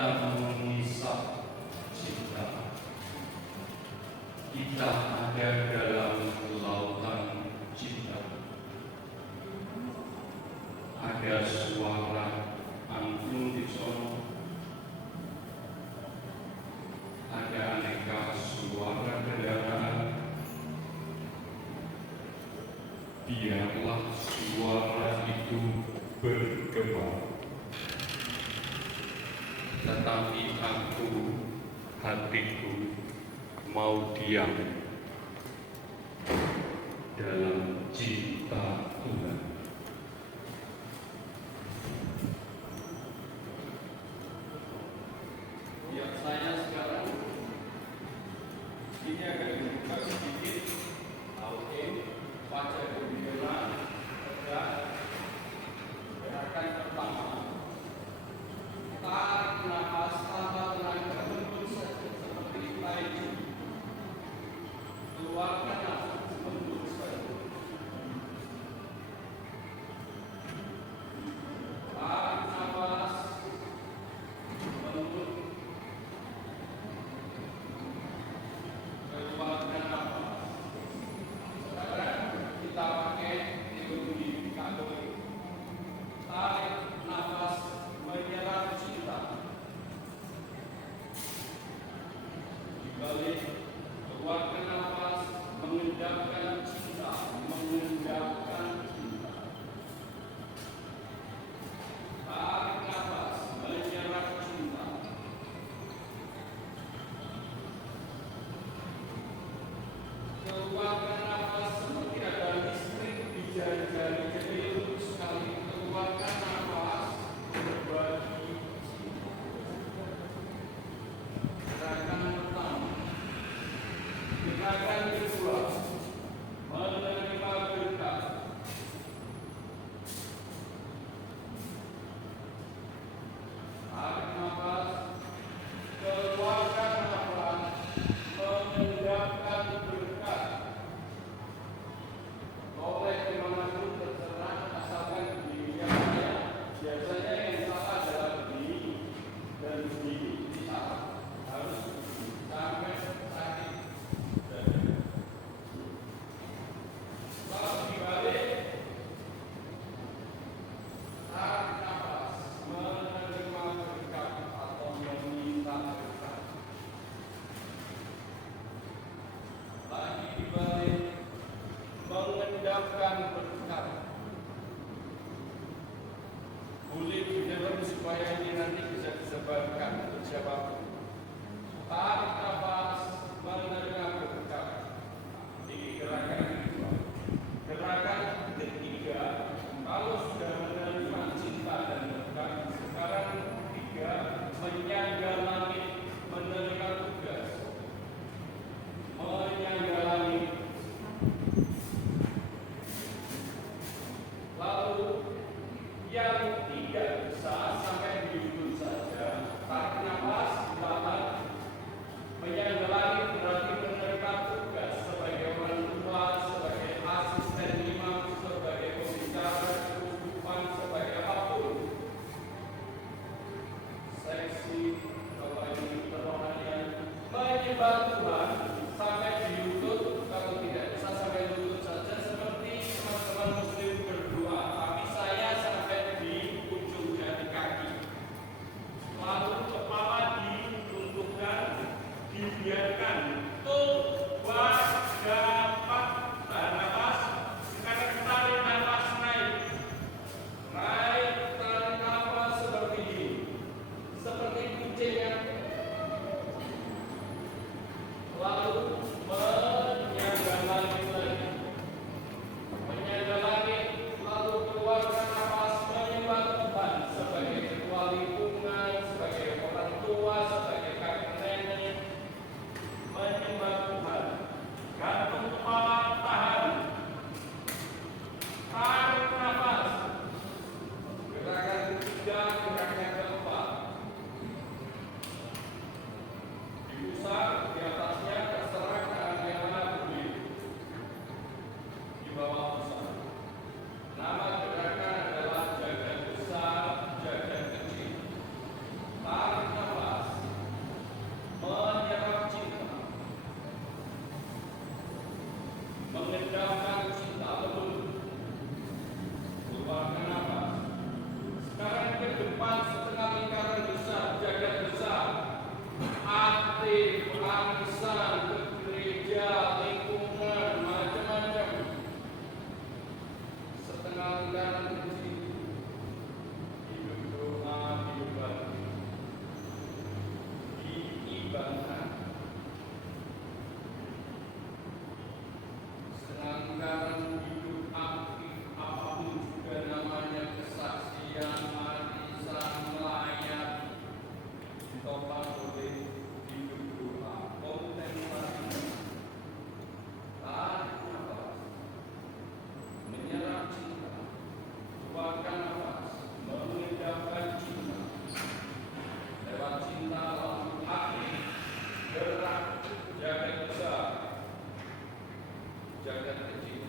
kita mengisap cinta. Kita ada dalam lautan cinta. Ada suara angklung di sono, ada aneka suara kendaraan. Biarlah suara itu bergema, tetapi hatiku mau diam dalam cinta Tuhan. Ya, saya sekarang ini akan dibuka sedikit. Oke, baca kebenaran dan gerakan pertama. Tarik nafas tanpa tenaga, lembut saja seperti air. Keluarkan nafas, lembut saja. Tarik nafas, lembut. Keluarkan nafas. Sekarang kita pakai teknologi katolik. Tarik nafas, menyerap cinta. Dibalik, keluarkan nafas, mengendapkan cinta, mengendapkan cinta. Tarik nafas, menyerap cinta. Keluarkan nafas seperti ada listrik di jari-jari, jadi lembut sekali. Keluarkan nafas, berbagi cinta. Gerakan pertama. Gerakan kedua, menerima berkat. Tarik nafas, keluarkan nafas, mengendapkan berkat. Oleh kemanapun terserah, asalkan dirinya saya. Biasanya yang salah adalah diri dan diri. Ini salah, harus sampai sakit. Kalau dibalik, tarik nafas, menerima berkat atau meminta berkat. Lagi dibalik, mengendapkan berkat. Boleh didalam supaya ini nanti bisa disebarkan untuk siapapun. Tarik nafas, menerima berkat. Ini gerakan kedua. Gerakan ketiga, kalau sudah menerima cinta dan berkat, sekarang ketiga, menyangga langit, menerima tugas. Menyangga langit. Lalu yang tidak bisa sampai dihitung saja, tarik nafas, tahan. Menyangga langit berarti menerima tugas sebagai orang tua, sebagai asisten imam, sebagai pembicara kehidupan, sebagai apapun. Seksi kalau ini kerohanian, menyembah Tuhan sampai di lutut, kalau tidak bisa sampai lutut saja seperti teman-teman muslim berdoa, tapi saya sampai di ujung jari kaki. Lalu kepala diruntuhkan, dibiarkan. Dapat tahan nafas. Sekarang tarik nafas naik. Naik, tarik nafas seperti ini. Seperti kucing yang lalu arisan, ke gereja, lingkungan, macam-macam. Setengah anggaran kecil, hidup doa, hidup batin, diibadahkan. Setengah anggaran hidup aktif, apapun juga namanya, kesaksian, arisan, melayat, ditopang oleh hidup doa, kontemplasi, tarik nafas, menyerap cinta, keluarkan nafas, mengedapkan cinta, lewat cinta lalu aktif, gerak, jagat besar, jagat kecil,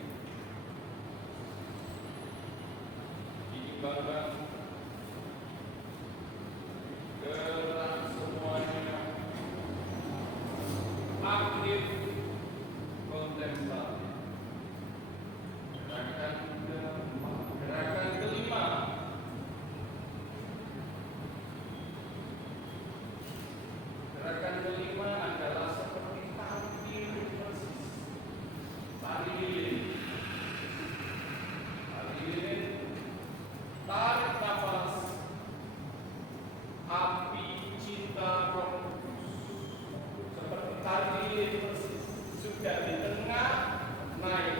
diimbangkan, gerak semuanya, aktif, kontemplasi. Gerakan kelima, gerakan kelima adalah seperti tampil persis, tari lilin. Tari lilin, tarik nafas, api cinta Roh Kudus, seperti tari lilin persis, sudah di tengah naik,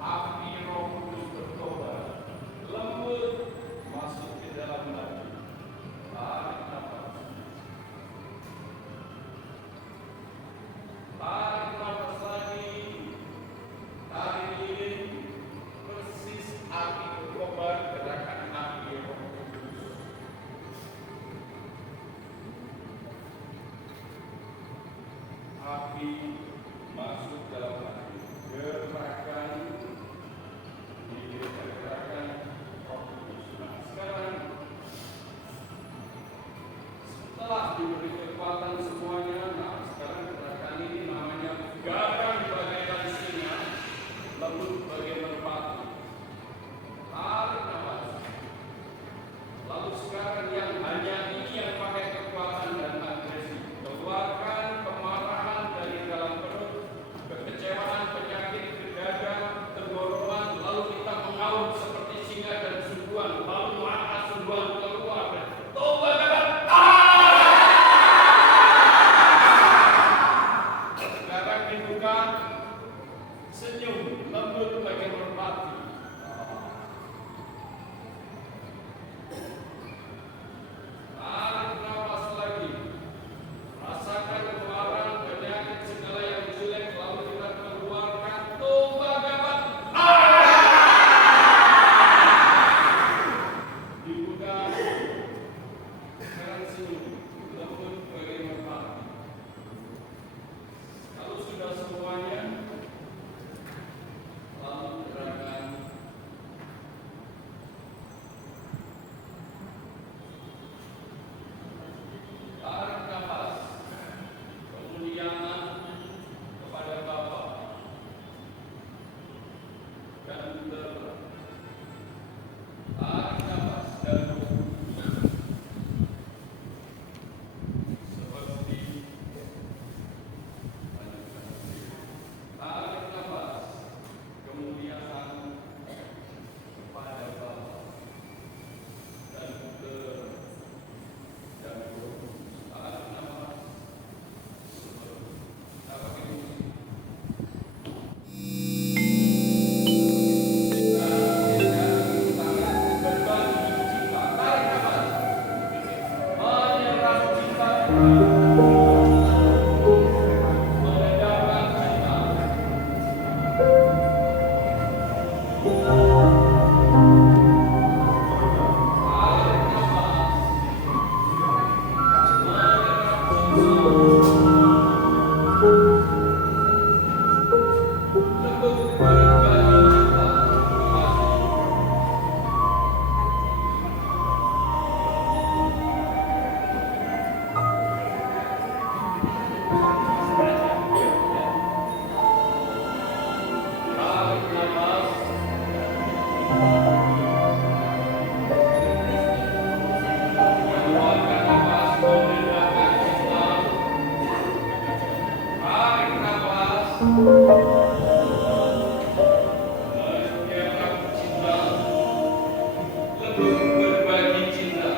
api Roh Kudus berkobar, lembut masuk ke dalam hati. Tarik nafas, tarik nafas lagi, tarik lilin persis, api berkobar, gerakan api Roh Kudus. Api masuk dalam hati, gerakan gerakan Roh Kudus. Nah, sekarang setelah diberi kekuatan semuanya, nah sekarang gerakan ini namanya gagah bagaikan singa, lembut bagai merpati. Tarik nafas. Lalu sekarang yang hanya ini yang pakai kekuatan dan agresi, keluarkan kemarahan dari dalam perut, kekecewaan, penyakit, kegagal, tenggorokan, lalu kita mengaum seperti singa dan sungguhan, lalu mata sungguhan keluar. Toba gagal. Sekarang dibuka, senyum, lembut bagai merpati. Tarik nafas lagi. Rasakan keluaran penyakit segala yang jelek, lalu kita keluarkan. Toba gagal. Dibuka. Sekarang senyum, lembut bagai merpati. Kalau sudah semuanya, lalu gerakan tarik nafas, kemuliaan kepada Bapa dan Putra. Tarik nafas dan seperti tarik nafas, kemuliaan kepada Bapa dan Putra dan Roh Kudus. Tarik nafas seperti apa ini? menyerap cinta, lebih berbagi cinta.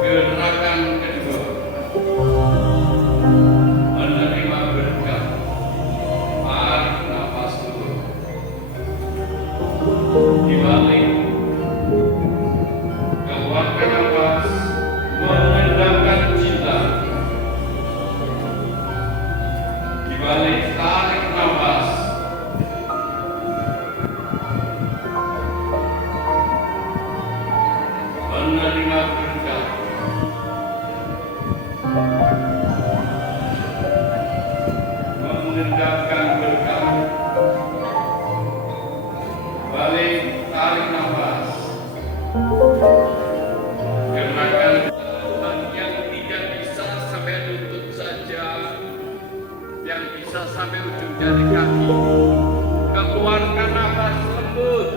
Gerakan kedua, menerima berkat. Tarik nafas dulu. Dibalik, keluarkan nafas, mengendapkan cinta. Dibalik, tarik nafas. Menerima berkat. Mengendapkan berkat. Balik, tarik nafas. Gerakan Tuhan yang tidak bisa sampai lutut saja, yang bisa sampai ujung jari kaki. Keluarkan nafas lembut.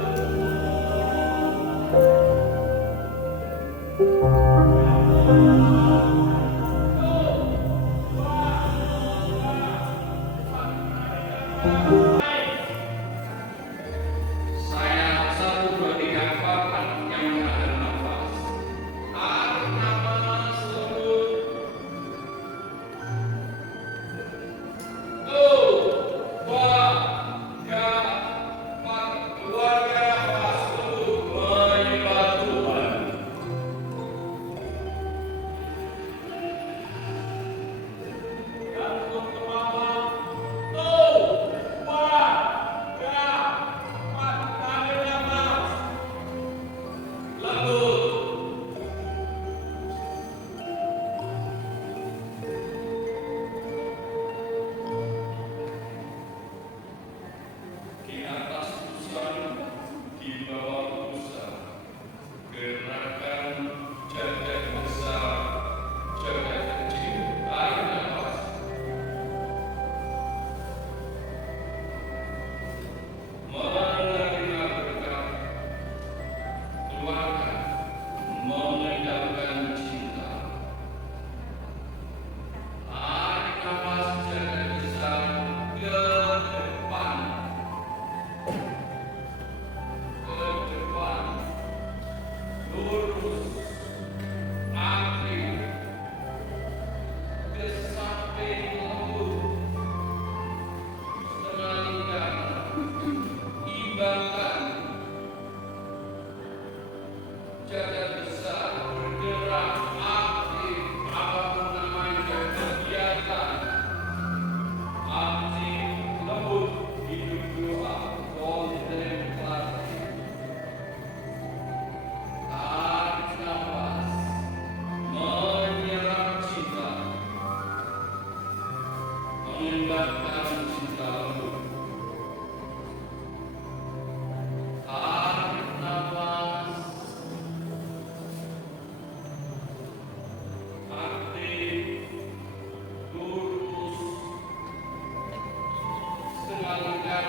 Saya 1, 2, 3, 4 yang menahan nafas. Tarik nafas lembut. 1, 2, 3, 4. Keluarkan nafas lembut. Menyembah Tuhan. Dan untuk ke bawah. 1, 2, 3, 4. Tarik nafas lembut. Di atas pusat, di bawah pusat. Gerakan jaga besar, jaga kecil. Tarik nafas. Menerima berkat. Keluarkan. Mengendapkan cinta. Tarik nafas, jaga besar ke depan. Ke depan. Lurus. Aktif. Ke samping lembut. Senangkan. Imbangkan. Jaga besar, bergerak, aktif, apapun namanya, kegiatan. Aktif, lembut, hidup doa, kontemplasi. Tarik nafas, menyerap cinta, mengendapkan cinta lembut. Tarik nafas, aktif, lurus, senangkan.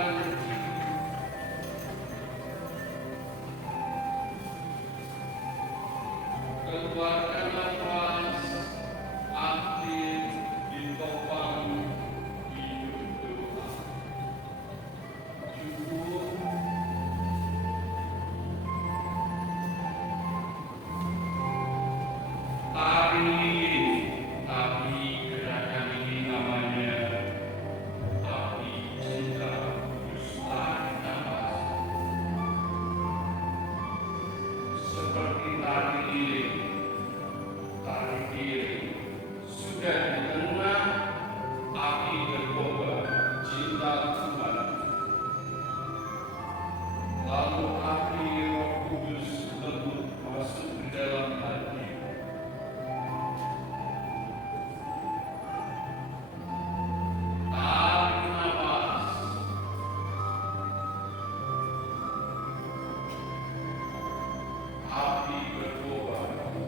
Keluarkan nafas, aktif, ditopang, hidup doa. Cukup. Tari lilin, tapi gerakan ini namanya api cinta. Terus tarik nafas. Seperti tari lilin, tarik diri. Sudah di tengah api berkobar, cinta Tuhan. Lalu api Roh Kudus lembut masuk ke dalam hati. Tarik nafas. Api berkobar.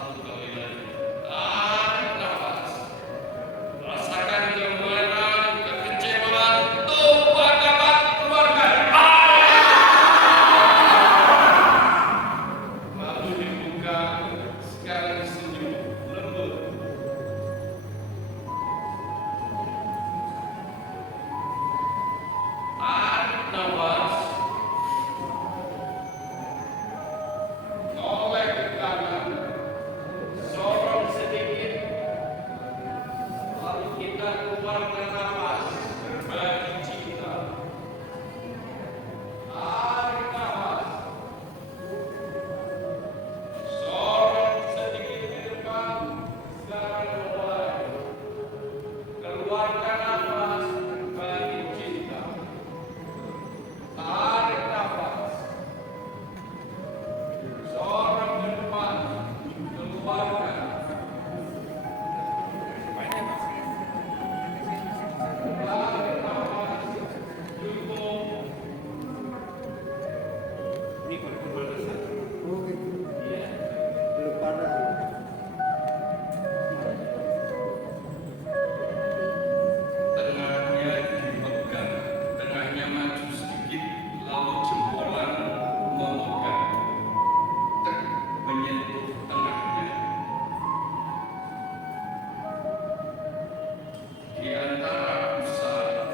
Satu kali lagi. Tarik nafas. Rasakan kemarahan, kekecewaan, tumpah dapat keluarkan. Lalu dibuka, sekarang senyum, lembut. Tarik nafas. Noleh ke kanan. Sorong sedikit. Lalu kita keluarkan nafas. Berbagi cinta. Tarik nafas. Sorong sedikit ke depan. Sekarang mulai. Keluarkan nafas. Berbagi cinta. Tarik nafas. Sorong ke depan. Keluarkan. Tarik nafas. Cukup. Ini berkemana? Iya. Belum pada. Tengahnya dipegang, tengahnya maju sedikit, lalu jempolan memegang, menyentuh tengahnya. Di antara pusat,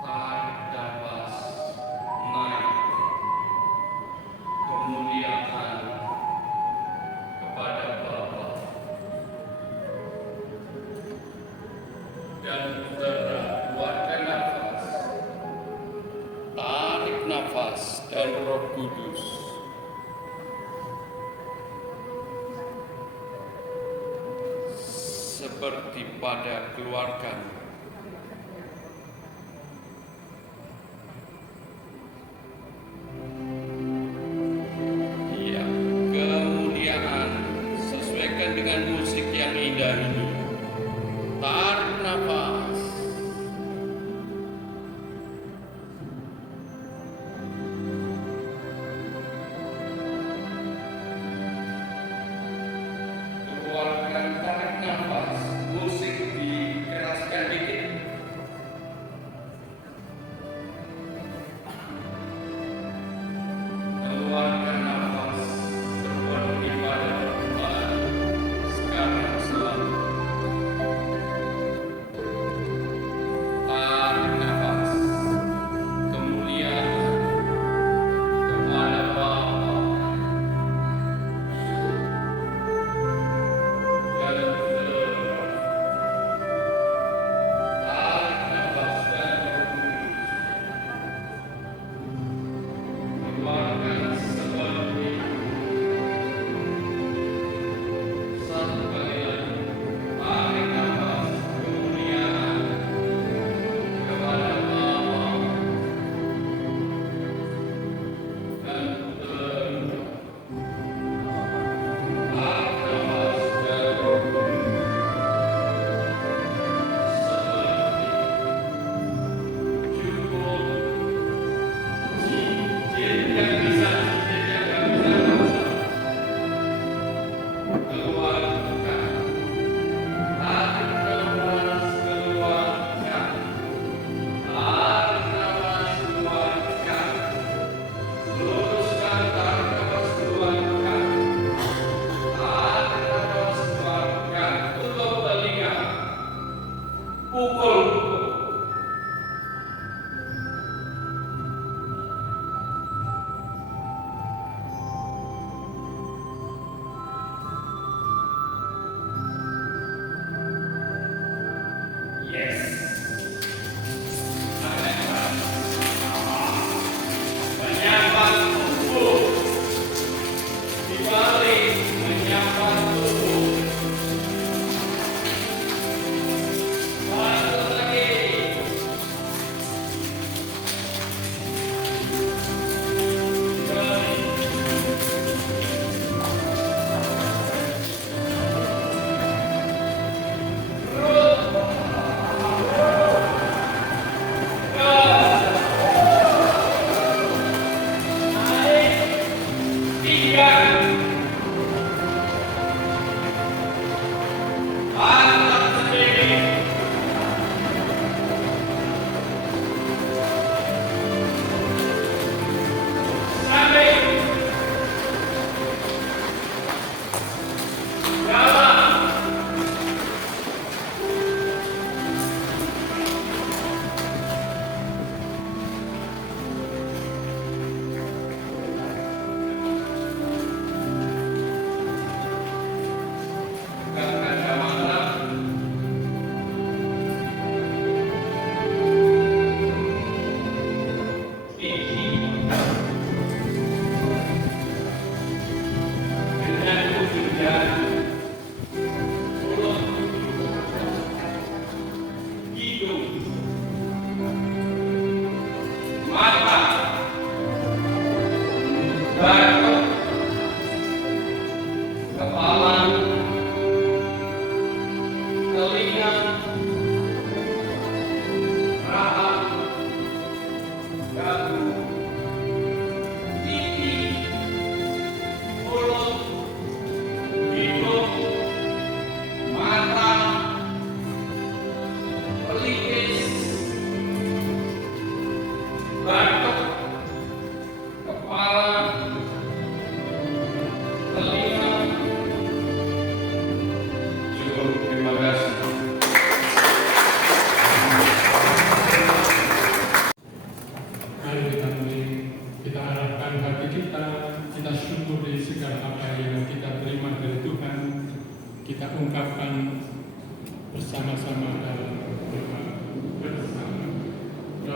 tarik nafas, naik, kemuliaan kepada Bapa dan Putera. Keluarkan nafas, tarik nafas, dan Roh Kudus. Seperti pada keluarkan. Iya, kemuliaan sesuaikan dengan musik yang indah ini. Tarik nafas. Keluarkan, tarik nafas. Musik dikeraskan dikit.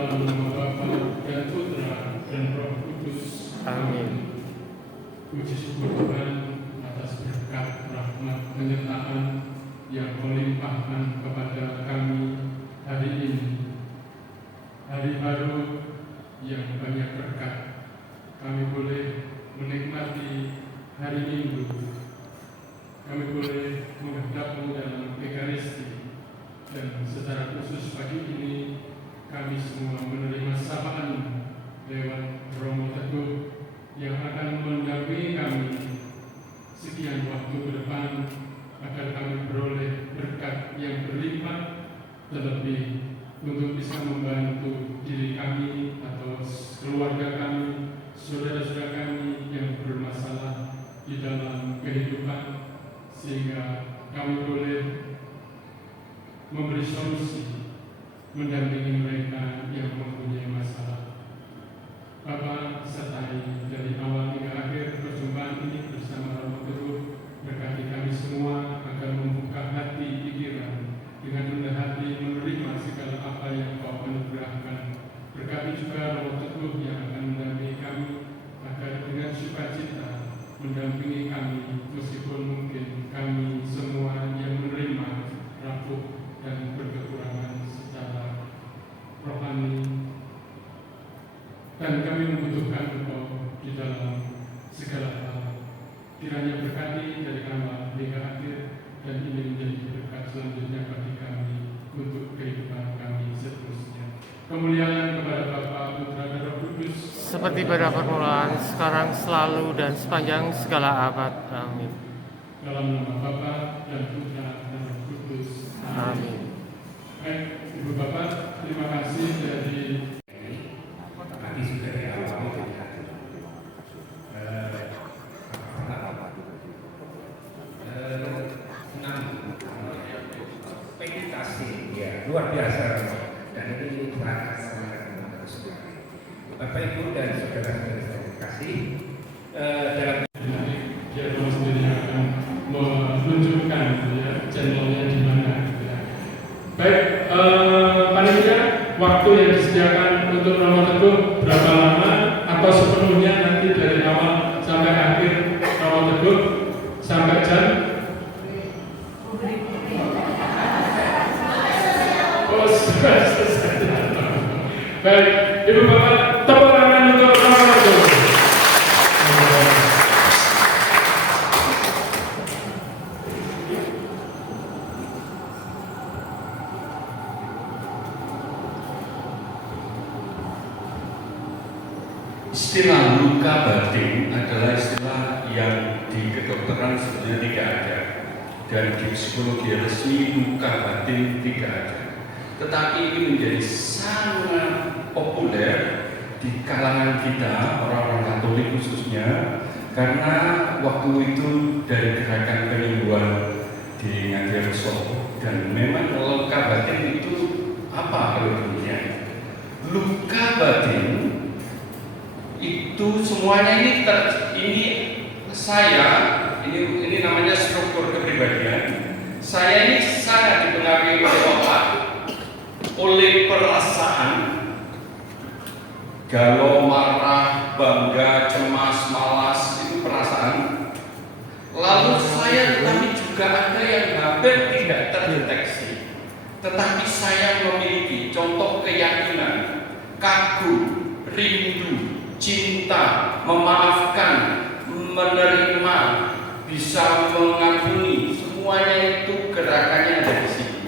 dalam nama Bapa dan Putra dan Roh Kudus. Amin. Puji syukur Tuhan atas berkat, rahmat, penyertaan yang Kau limpahkan kepada kami hari ini. Hari baru yang banyak berkat. Kami boleh menikmati hari Minggu. Kami boleh menghadap-Mu dalam Ekaristi. Dan secara khusus pagi ini kami semua menerima sapaan lewat Romo Teguh yang akan mendampingi kami sekian waktu ke depan agar kami beroleh berkat yang berlimpah, terlebih untuk bisa membantu diri kami atau keluarga kami, saudara-saudara kami yang bermasalah di dalam kehidupan, sehingga kami boleh memberi solusi, mendampingi mereka yang mempunyai masalah. Bapa, sertai dari awal hingga akhir perjumpaan ini bersama Romo Teguh, berkati kami semua agar membuka hati pikiran dengan rendah hati menerima segala apa yang Kau anugerahkan. Berkati juga Romo Teguh yang akan mendampingi kami agar dengan sukacita mendampingi kami meskipun mungkin kami semua yang menerima rapuh dan berkekurangan secara rohani, dan kami membutuhkan Engkau di dalam segala hal. Kiranya berkati dari awal hingga akhir, dan ini menjadi berkat selanjutnya bagi kami untuk kehidupan kami seterusnya. Kemuliaan kepada Bapa, Putra, dan Roh Kudus, Seperti pada permulaan, sekarang, selalu, dan sepanjang segala abad. Amin. dalam nama Bapa dan Putra dan Roh Kudus. Amin. Baik, Ibu Bapak, terima kasih dari tadi sudah dari awal meditasi ya luar biasa, dan ini sangat bagus. Bapak Ibu dan saudara-saudara saya kasih dalam dia sendiri akan menunjukkan ya, channelnya di mana. Ya. Baik, panitia, waktu yang disediakan untuk Romo Teguh berapa lama atau sepenuhnya nanti dari awal sampai akhir Romo Teguh sampai jam? Oh, sudah selesai. Baik, Ibu Bapak, tepuk tangan untuk Romo Teguh. Istilah luka batin adalah istilah yang di kedokteran sebenarnya tidak ada, dan di psikologi resmi luka batin tidak ada. Tetapi ini menjadi sangat populer di kalangan kita, orang-orang Katolik khususnya, karena waktu itu dari gerakan penyembuhan di Ngadiroso, dan memang luka batin itu apa kalau dunia? Luka batin itu semuanya ini namanya struktur kepribadian. Saya ini sangat dipengaruhi oleh otak, oleh perasaan, galau, marah, bangga, cemas, malas, itu perasaan. Lalu tetapi juga ada yang hampir tidak terdeteksi, tetapi saya memiliki contoh keyakinan, kagum, rindu, cinta, memaafkan, menerima, bisa mengampuni, semuanya itu gerakannya ada di sini.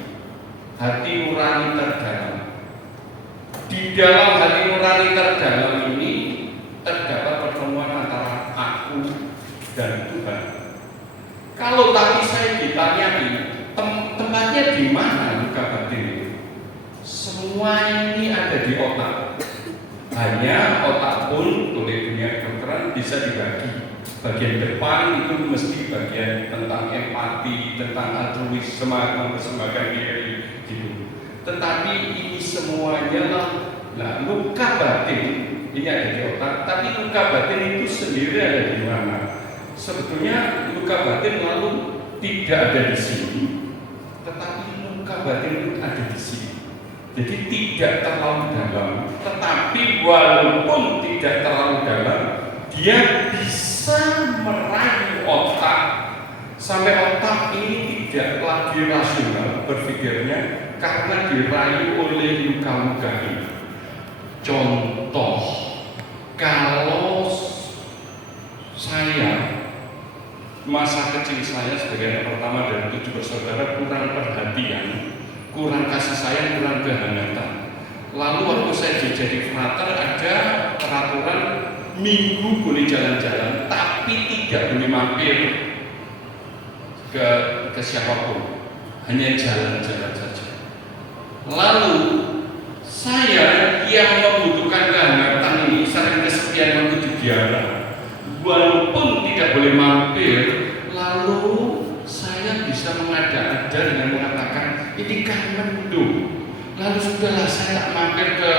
Hati nurani terdalam. Di dalam hati nurani terdalam ini terdapat pertemuan antara aku dan Tuhan. Kalau tadi saya ditanyai tempatnya di mana luka batin itu, semua ini ada di otak. Hanya otak pun oleh dunia kedokteran bisa dibagi. Bagian depan itu mesti bagian tentang empati, tentang altruis, semangat mempersembahkan diri, gitu. Tetapi ini semuanya lah luka batin ini ada di otak. Tapi luka batin itu sendiri ada di mana? Sebetulnya luka batin lalu tidak ada di sini, tetapi luka batin itu ada di sini. Jadi tidak terlalu dalam, tetapi walaupun tidak terlalu dalam, dia bisa merayu otak sampai otak ini tidak lagi rasional berpikirnya karena dirayu oleh luka-luka ini. Contoh, kalau saya masa kecil saya sebagai anak pertama dari 7 bersaudara kurang perhatian, kurang kasih sayang, kurang kehangatan. Lalu waktu saya jadi frater ada peraturan minggu boleh jalan-jalan, tapi tidak boleh mampir ke siapapun, hanya jalan-jalan saja. Lalu saya yang membutuhkan kehangatan ini sering kesepian waktu di biara, walaupun tidak boleh mampir, lalu saya bisa mengada-ada dengan mengatakan ini kan mendung. Lalu sudahlah saya tak mampir ke